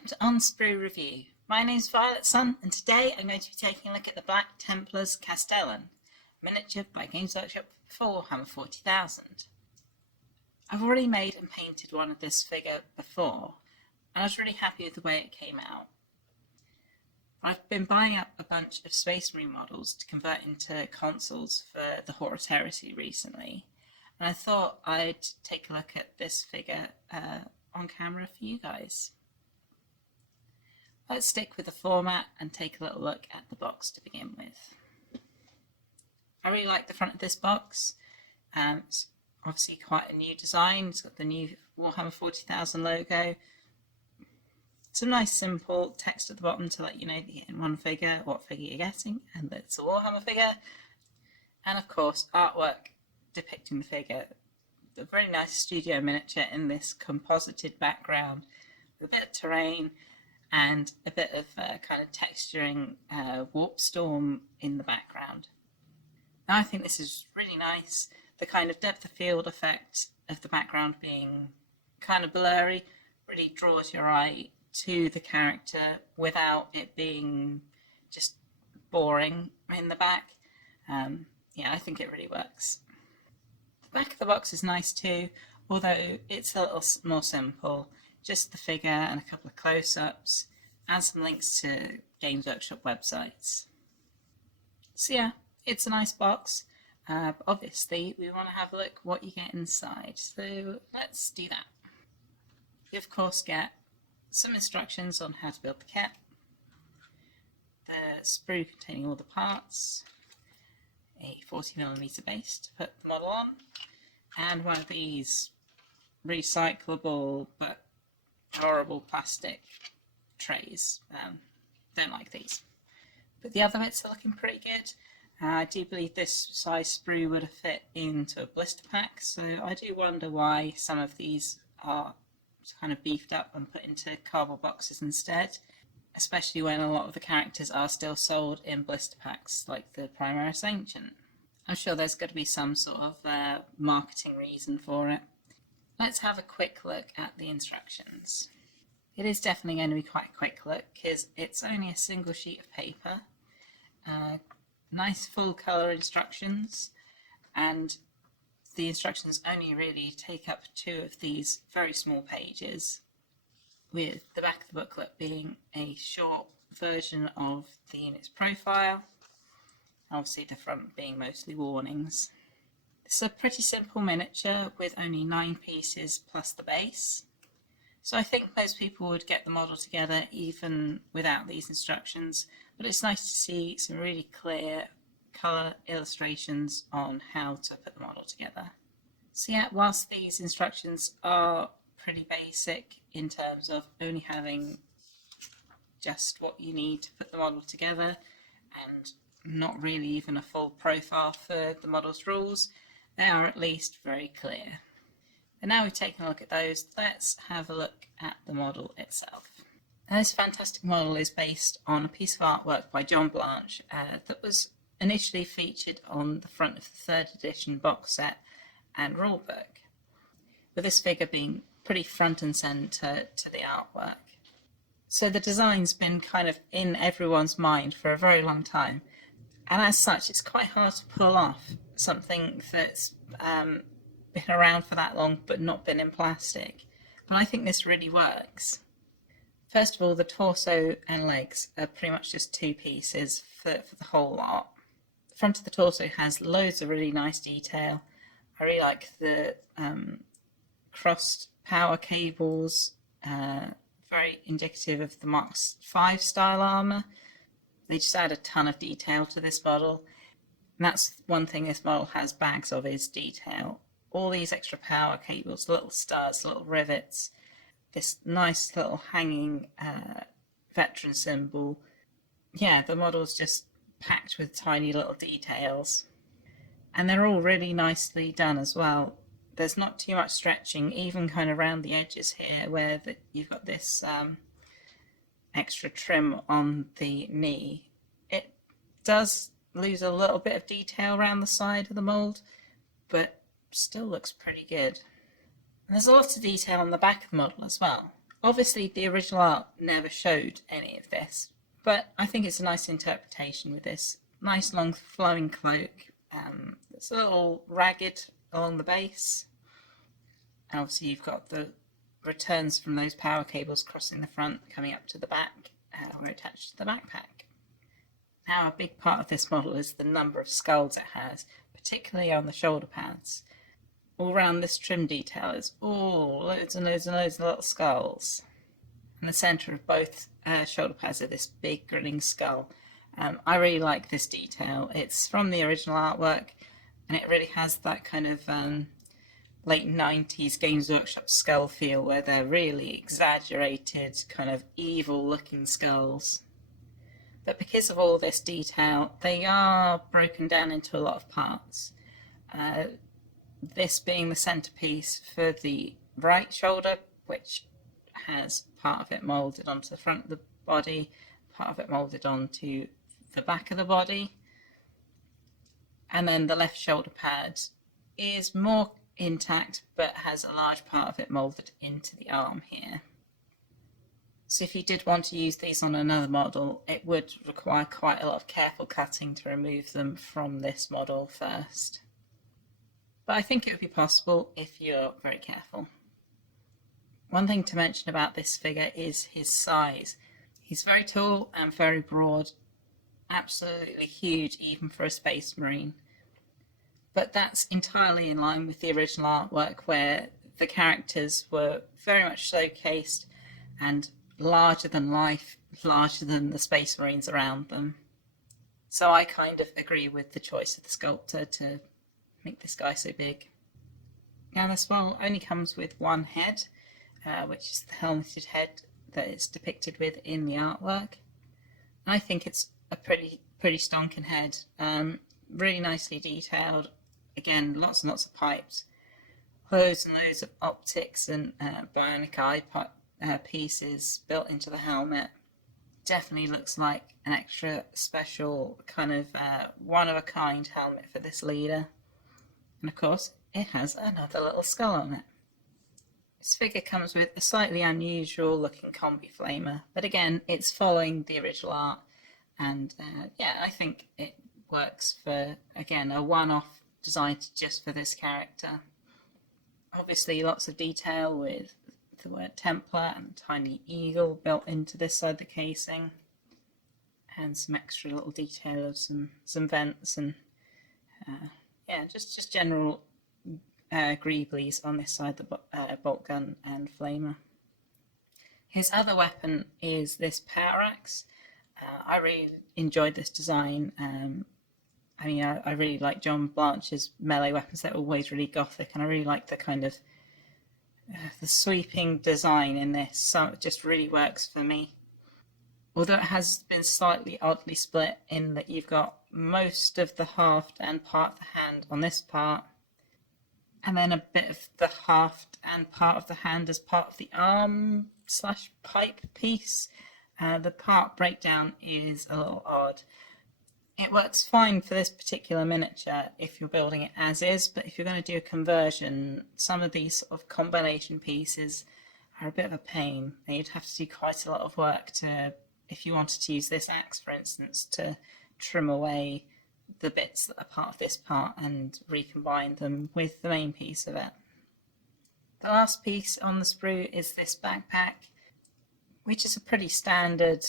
Welcome to On Sprue Review. My name is Violet Sun, and today I'm going to be taking a look at the Black Templar Castellan, miniature by Games Workshop for Warhammer 40,000. I've already made and painted one of this figure before, and I was really happy with the way it came out. I've been buying up a bunch of Space Marine models to convert into consoles for the Horus Heresy recently, and I thought I'd take a look at this figure on camera for you guys. Let's stick with the format and take a little look at the box to begin with. I really like the front of this box. It's obviously quite a new design. It's got the new Warhammer 40,000 logo. Some nice simple text at the bottom to let you know that you're getting one figure, what figure you're getting, and that it's a Warhammer figure. And of course, artwork depicting the figure. A very nice studio miniature in this composited background with a bit of terrain and a bit of kind of texturing warp storm in the background. Now I think this is really nice. The kind of depth of field effect of the background being kind of blurry really draws your eye to the character without it being just boring in the back. Yeah, I think it really works. The back of the box is nice too, although it's a little more simple. Just the figure and a couple of close-ups and some links to Games Workshop websites. So yeah, it's a nice box. But obviously we want to have a look what you get inside. So let's do that. You of course get some instructions on how to build the kit, the sprue containing all the parts, a 40mm base to put the model on, and one of these recyclable but horrible plastic trays. Don't like these. But the other bits are looking pretty good. I do believe this size sprue would have fit into a blister pack, so I do wonder why some of these are kind of beefed up and put into cardboard boxes instead, especially when a lot of the characters are still sold in blister packs like the Primaris Ancient. I'm sure there's got to be some sort of marketing reason for it. Let's have a quick look at the instructions. It is definitely going to be quite a quick look because it's only a single sheet of paper, nice full colour instructions, and the instructions only really take up 2 of these very small pages, with the back of the booklet being a short version of the unit's profile, obviously the front being mostly warnings. It's a pretty simple miniature with only 9 pieces plus the base, so I think most people would get the model together even without these instructions, but it's nice to see some really clear colour illustrations on how to put the model together. So yeah, whilst these instructions are pretty basic in terms of only having just what you need to put the model together and not really even a full profile for the model's rules, they are at least very clear. And now we've taken a look at those, let's have a look at the model itself. Now, this fantastic model is based on a piece of artwork by John Blanche that was initially featured on the front of the 3rd edition box set and rulebook, with this figure being pretty front and centre to the artwork. So the design's been kind of in everyone's mind for a very long time, and as such it's quite hard to pull off something that's been around for that long but not been in plastic. But I think this really works. First of all, the torso and legs are pretty much just 2 pieces for the whole lot. The front of the torso has loads of really nice detail. I really like the crossed power cables, very indicative of the Mark V style armour. They just add a ton of detail to this model, and that's one thing this model has bags of, is detail. All these extra power cables, little studs, little rivets, this nice little hanging veteran symbol. Yeah, the model's just packed with tiny little details. And they're all really nicely done as well. There's not too much stretching, even kind of around the edges here where you've got this extra trim on the knee. It does lose a little bit of detail around the side of the mould, but still looks pretty good. And there's a lot of detail on the back of the model as well. Obviously, the original art never showed any of this, but I think it's a nice interpretation with this nice long flowing cloak. It's a little ragged along the base, and obviously you've got the returns from those power cables crossing the front, coming up to the back, where attached to the backpack. Now, a big part of this model is the number of skulls it has, particularly on the shoulder pads. All around this trim detail is loads and loads and loads of little skulls. In the centre of both shoulder pads are this big grinning skull. I really like this detail. It's from the original artwork, and it really has that kind of late 90s Games Workshop skull feel, where they're really exaggerated, kind of evil looking skulls. But because of all this detail, they are broken down into a lot of parts. This being the centerpiece for the right shoulder, which has part of it molded onto the front of the body, part of it molded onto the back of the body. And then the left shoulder pad is more intact, but has a large part of it molded into the arm here. So if you did want to use these on another model, it would require quite a lot of careful cutting to remove them from this model first. But I think it would be possible if you're very careful. One thing to mention about this figure is his size. He's very tall and very broad, absolutely huge even for a Space Marine. But that's entirely in line with the original artwork, where the characters were very much showcased and larger than life, larger than the Space Marines around them. So I kind of agree with the choice of the sculptor to make this guy so big. Now this model only comes with one head, which is the helmeted head that it's depicted with in the artwork. I think it's a pretty stonking head, really nicely detailed. Again, lots and lots of pipes, loads and loads of optics and bionic eye pieces built into the helmet. Definitely looks like an extra special kind of one-of-a-kind helmet for this leader. And of course, it has another little skull on it. This figure comes with a slightly unusual looking combi flamer, but again, it's following the original art, and yeah, I think it works for, again, a one-off designed just for this character. Obviously, lots of detail with the word Templar and a tiny eagle built into this side of the casing, and some extra little detail of some vents and yeah, just general greeblies on this side, the bolt gun and flamer. His other weapon is this power axe. I really enjoyed this design. I mean, I really like John Blanche's melee weapons. They're always really gothic, and I really like the kind of the sweeping design in this, so it just really works for me. Although it has been slightly oddly split in that you've got most of the haft and part of the hand on this part, and then a bit of the haft and part of the hand as part of the arm / pipe piece. The part breakdown is a little odd. It works fine for this particular miniature if you're building it as is, but if you're going to do a conversion, some of these sort of combination pieces are a bit of a pain, and you'd have to do quite a lot of work to, if you wanted to use this axe, for instance, to trim away the bits that are part of this part and recombine them with the main piece of it. The last piece on the sprue is this backpack, which is a pretty standard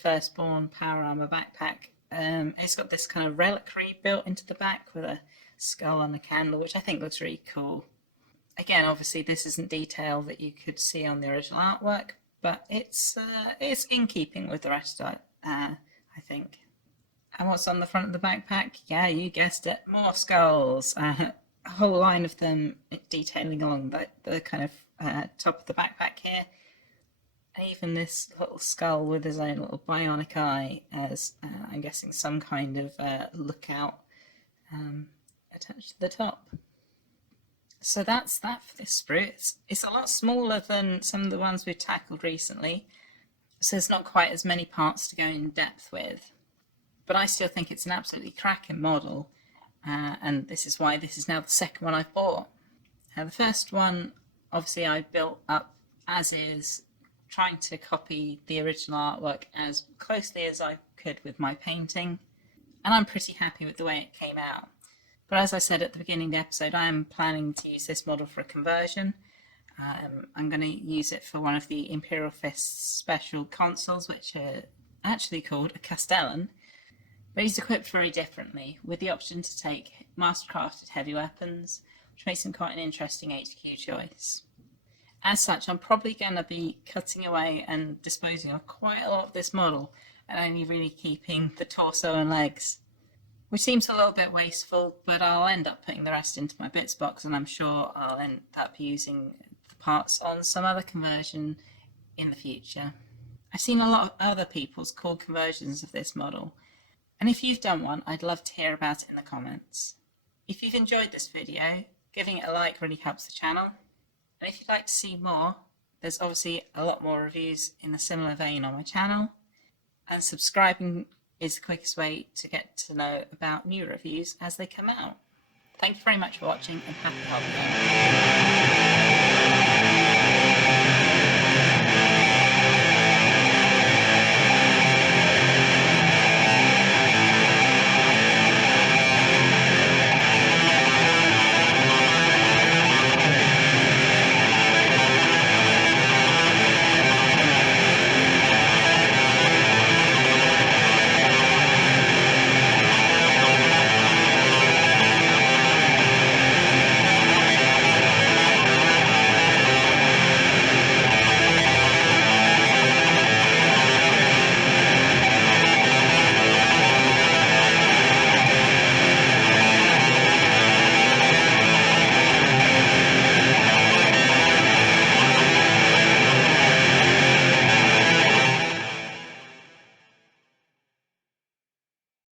firstborn power armor backpack. It's got this kind of reliquary built into the back with a skull and a candle, which I think looks really cool. Again, obviously this isn't detail that you could see on the original artwork, but it's in keeping with the rest of it, I think. And what's on the front of the backpack? Yeah, you guessed it, more skulls. A whole line of them detailing along the kind of top of the backpack here. Even this little skull with his own little bionic eye as, I'm guessing, some kind of lookout attached to the top. So that's that for this sprue. It's a lot smaller than some of the ones we've tackled recently, so there's not quite as many parts to go in depth with. But I still think it's an absolutely cracking model, and this is why this is now the second one I've bought. The first one, obviously, I built up as is, trying to copy the original artwork as closely as I could with my painting, and I'm pretty happy with the way it came out. But as I said at the beginning of the episode, I am planning to use this model for a conversion. I'm going to use it for one of the Imperial Fist's special consoles, which are actually called a Castellan, but he's equipped very differently, with the option to take mastercrafted heavy weapons, which makes him quite an interesting HQ choice. As such, I'm probably going to be cutting away and disposing of quite a lot of this model, and only really keeping the torso and legs, which seems a little bit wasteful, but I'll end up putting the rest into my bits box, and I'm sure I'll end up using the parts on some other conversion in the future. I've seen a lot of other people's cool conversions of this model, and if you've done one, I'd love to hear about it in the comments. If you've enjoyed this video, giving it a like really helps the channel, and if you'd like to see more, there's obviously a lot more reviews in a similar vein on my channel, and subscribing is the quickest way to get to know about new reviews as they come out. Thank you very much for watching, and happy hobbying.